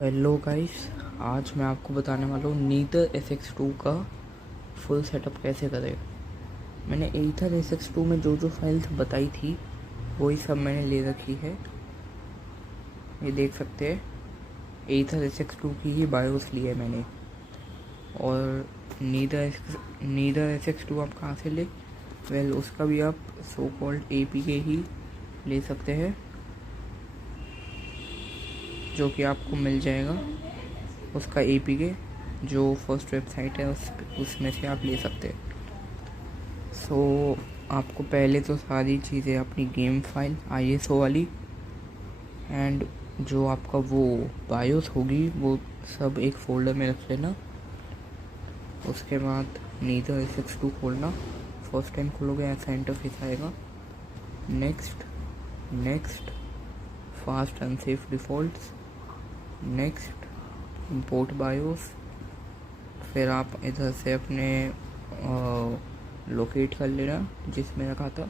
Hello guys, आज मैं आपको बताने वाला हूँ नीदर SX2 का फुल सेटअप कैसे करें। मैंने एथर SX2 में जो जो फाइल्स बताई थी वही सब मैंने ले रखी है। ये देख सकते हैं, एथर SX2 की ही बायोस ली है मैंने। और नीदर SX2 आप कहाँ से ले? वेल उसका भी आप सो कॉल्ड APK ही ले सकते हैं, जो कि आपको मिल जाएगा। उसका APK जो फर्स्ट वेबसाइट है उसमें से आप ले सकते हैं। आपको पहले तो सारी चीज़ें अपनी गेम फाइल ISO वाली एंड जो आपका वो बायोस होगी वो सब एक फ़ोल्डर में रख लेना। उसके बाद नीदर SX2 खोलना। फर्स्ट टाइम खोलोगे ऐसा इंटरफेस आएगा। Next fast and safe defaults, next import BIOS. फिर आप इधर से अपने लोकेट कर लेना जिसमें रखा था,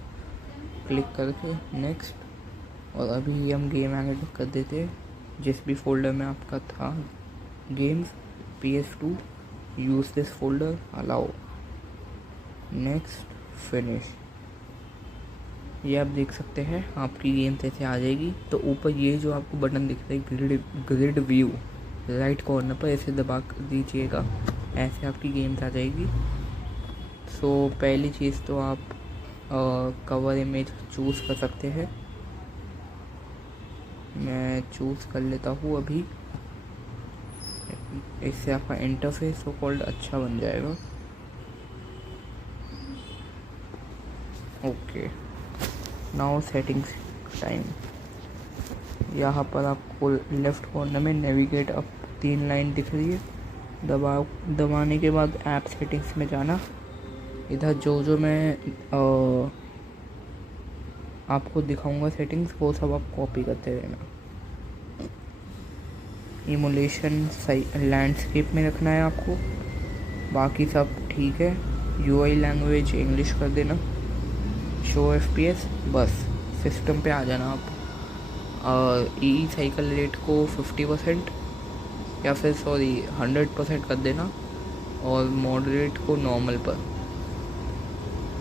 क्लिक करके नेक्स्ट। और अभी हम गेम ऐड कर देते हैं जिस भी फोल्डर में आपका था games PS2, use this folder, allow, next, finish. ये आप देख सकते हैं आपकी गेम ऐसे आ जाएगी। तो ऊपर ये जो आपको बटन दिख रहा है ग्रिड व्यू, राइट कॉर्नर पर ऐसे दबा दीजिएगा, ऐसे आपकी गेम्स आ जाएगी। पहली चीज़ तो आप कवर इमेज चूज़ कर सकते हैं। मैं चूज़ कर लेता हूँ अभी। इससे आपका इंटरफेस सो कॉल्ड अच्छा बन जाएगा। Okay, now settings time. यहाँ पर आपको लेफ़्ट कॉर्नर में नेविगेट अप 3 लाइन दिख रही है। दबाने के बाद ऐप सेटिंग्स में जाना। इधर जो मैं आपको दिखाऊंगा सेटिंग्स वो सब आप कॉपी करते रहना। इमुलेशन सही लैंडस्केप में रखना है आपको, बाकी सब ठीक है। UI लैंग्वेज इंग्लिश कर देना। शो FPS, बस सिस्टम पे आ जाना आप। ई साइकिल रेट को 50% या फिर 100% कर देना। और मॉडरेट को नॉर्मल पर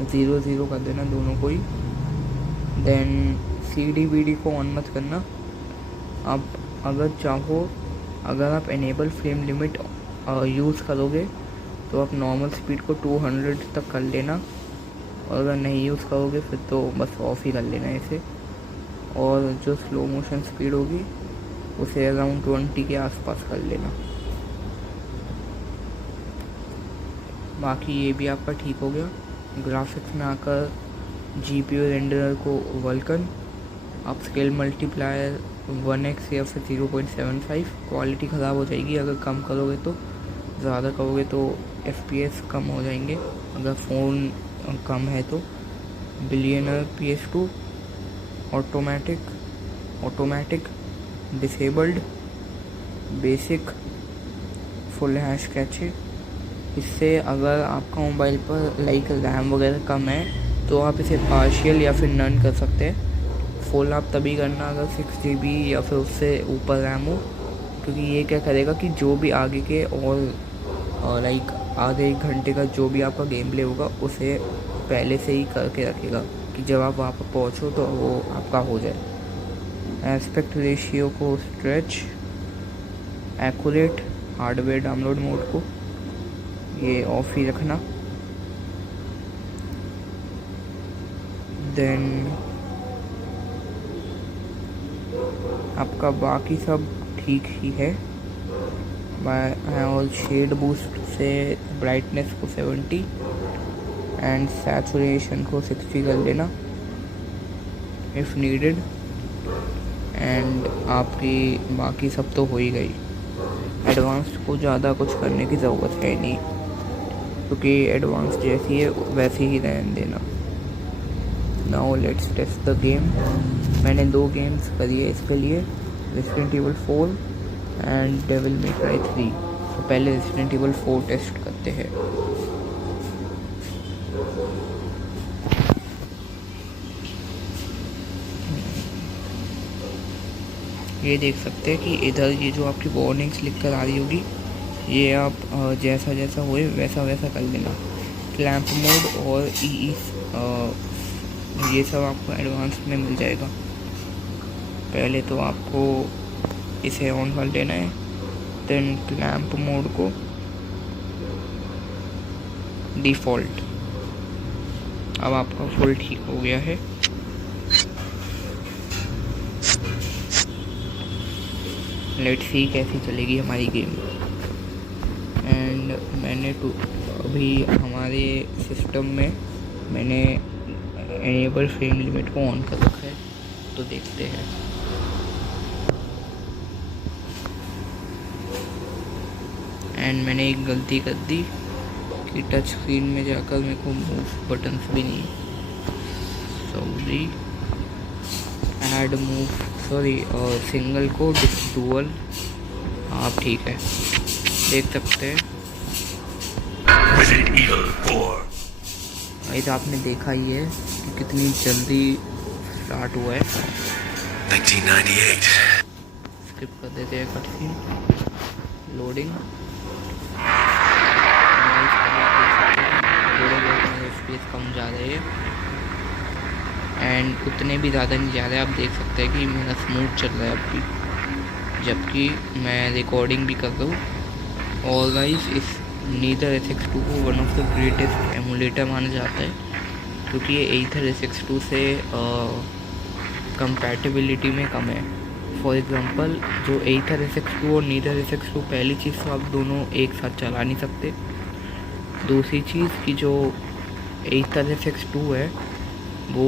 0 कर देना, दोनों को ही। देन CD/BD को ऑन मत करना। आप अगर चाहो, अगर आप इनेबल फ्रेम लिमिट यूज़ करोगे तो आप नॉर्मल स्पीड को 200 तक कर लेना, और अगर नहीं यूज़ करोगे फिर तो बस ऑफ ही कर लेना इसे। और जो स्लो मोशन स्पीड होगी उसे अराउंड 20 के आसपास कर लेना। बाकी ये भी आपका ठीक हो गया। ग्राफिक्स में आकर GPU रेंडरर को वल्कन, आप स्केल मल्टीप्लायर 1x या फिर 0.75। क्वालिटी ख़राब हो जाएगी अगर कम करोगे तो, ज़्यादा करोगे तो FPS कम हो जाएंगे अगर फ़ोन कम है तो। Billionaire PS2 automatic disabled, basic, full hash cache. इससे अगर आपका मोबाइल पर लाइक रैम वगैरह कम है तो आप इसे पार्शियल या फिर नन कर सकते हैं। फुल आप तभी करना अगर 6 GB या फिर उससे ऊपर रैम हो, क्योंकि ये क्या करेगा कि जो भी आगे के और लाइक आधे 1 घंटे का जो भी आपका गेम प्ले होगा उसे पहले से ही करके रखेगा कि जब आप वहाँ पर पहुँचो तो वो आपका हो जाए। एस्पेक्ट रेशियो को stretch, accurate, hardware download mode को ये ऑफ ही रखना। देन आपका बाकी सब ठीक ही है। और शेड बूस्ट से ब्राइटनेस को 70 एंड सैचुरेशन को 60 कर लेना इफ़ नीडेड। एंड आपकी बाकी सब तो हो ही गई। एडवांस्ड को ज़्यादा कुछ करने की ज़रूरत है नहीं, क्योंकि एडवांस जैसी है वैसी ही रहने देना। Now let's test the game. मैंने 2 गेम्स करी है इसके लिए, Resident Evil 4 and Devil May Cry 3। तो पहले रेसिडेंट इवल 4 टेस्ट करते हैं। ये देख सकते हैं कि इधर ये जो आपकी वार्निंग्स लिख कर आ रही होगी, ये आप जैसा जैसा होए वैसा वैसा कर लेना। क्लैंप मोड और ई ये सब आपको एडवांस में मिल जाएगा। पहले तो आपको इसे ऑन कर लेना है, देन क्लैंप मोड को डिफ़ॉल्ट। अब आपका फुल ठीक हो गया है। लेट्स सी कैसी चलेगी हमारी गेम। एंड मैंने अभी हमारे सिस्टम में मैंने एनेबल फ्रेम लिमिट को ऑन कर रखा है, तो देखते हैं। एंड मैंने एक गलती कर दी कि टच स्क्रीन में जाकर मेरे को मूव बटन्स भी नहीं, सॉरी, ऐड मूव, सॉरी, और सिंगल को डुअल। आप ठीक है, देख सकते हैं। तो आपने देखा ही है कि कितनी जल्दी स्टार्ट हुआ है। 1998। स्किप कर देते हैं कट सीन, लोडिंग। स्पेस कम जा रही है एंड उतने भी ज़्यादा नहीं जा रहे। आप देख सकते हैं कि मेरा स्मूथ चल रहा है अब भी, जबकि मैं रिकॉर्डिंग भी कर रहा हूँ। और गाइस, इस नीदर SX2 को one of the greatest emulator माना जाता है, क्योंकि ये एथर SX2 से कंपैटिबिलिटी में कम है। फॉर एग्जांपल, जो एथर SX2 और नीदर SX2, पहली चीज़ तो आप दोनों एक साथ चला नहीं सकते। दूसरी चीज़ कि जो एथर SX2 है वो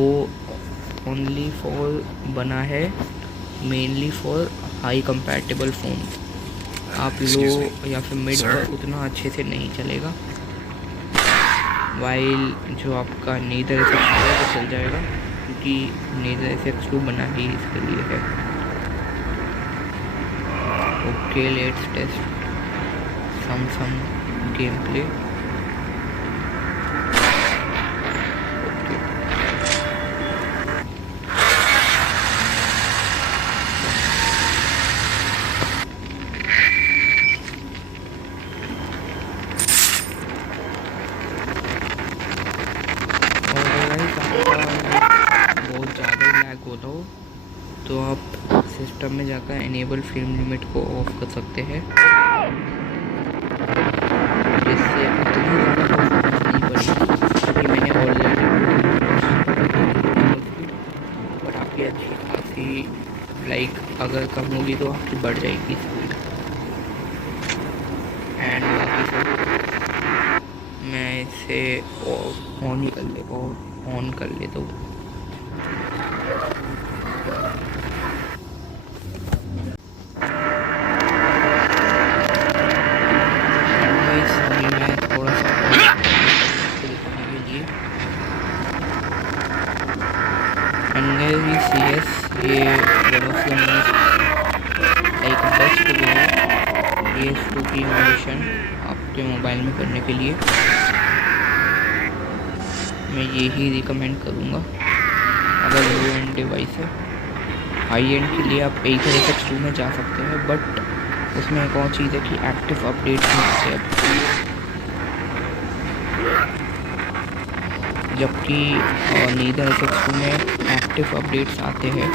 ओनली फॉर बना है mainly for high compatible phone. आप लो या फिर मिड पर उतना अच्छे से नहीं चलेगा, वाइल जो आपका नीदर SX2 है वो चल जाएगा, क्योंकि नीदर SX2 बना ही इसके लिए है। Okay, let's test some game play. बहुत ज़्यादा लैग होता हो तो आप सिस्टम में जाकर एनेबल फ्रेम लिमिट को ऑफ कर सकते हैं, जिससे उतनी ज़्यादा परफॉर्मेंस नहीं बढ़ेगी, क्योंकि मैंने ऑलरेडी बट आपकी अच्छी खासी लाइक अगर कम होगी तो आपकी बढ़ जाएगी स्पीड। एंड बाकी सब मैं इसे ऑन ही कर लेता हूँ। CS ये one of the like best way है PS2 की इमोशन आपके मोबाइल में करने के लिए। मैं यही रिकमेंड करूँगा। अगर लो एंड डिवाइस है, हाई एंड के लिए आप एथर SX2 में जा सकते हैं, बट उसमें एक और चीज़ है कि एक्टिव अपडेट्स मिलते हैं, जबकि नीदर SX2 में एक्टिव अपडेट्स आते हैं।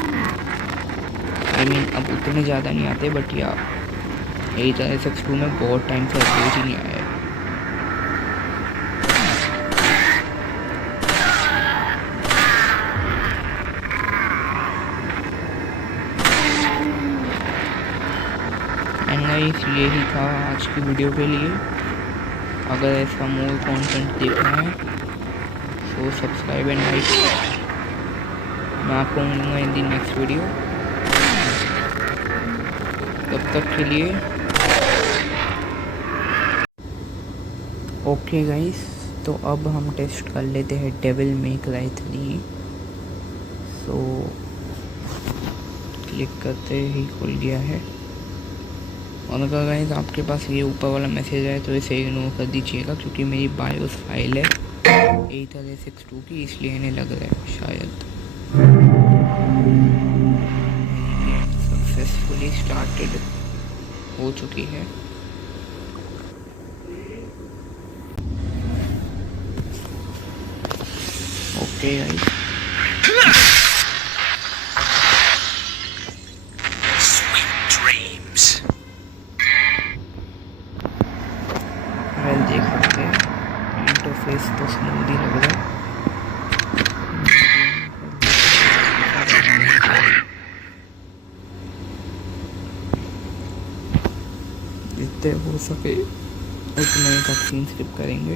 आई मीन अब उतने ज़्यादा नहीं आते, बट या एथर SX2 में बहुत टाइम से अपडेट ही नहीं आया है। एंड गाइस, यही था आज की वीडियो के लिए। अगर ऐसा मोर कंटेंट देखना है तो सब्सक्राइब एंड लाइक। मैं आपको मिलूँगा इन दी नेक्स्ट वीडियो। तब तक के लिए ओके गाइस, तो अब हम टेस्ट कर लेते हैं devil May Cry 3। So click करते ही खुल गया है। और अगर गाइस आपके पास ये ऊपर वाला मैसेज है तो इसे इग्नोर कर दीजिएगा, क्योंकि मेरी बायोस फाइल है एथर SX2 की, इसलिए इन्हें लग रहा है शायद। सक्सेसफुली सक्सेसफुली स्टार्टेड हो चुकी है। ओके गाइस, वेल देख सकते हैं इंटरफेस तो स्मूथ ही लग रहा है। जितने हो सके उतने का सीन स्किप करेंगे।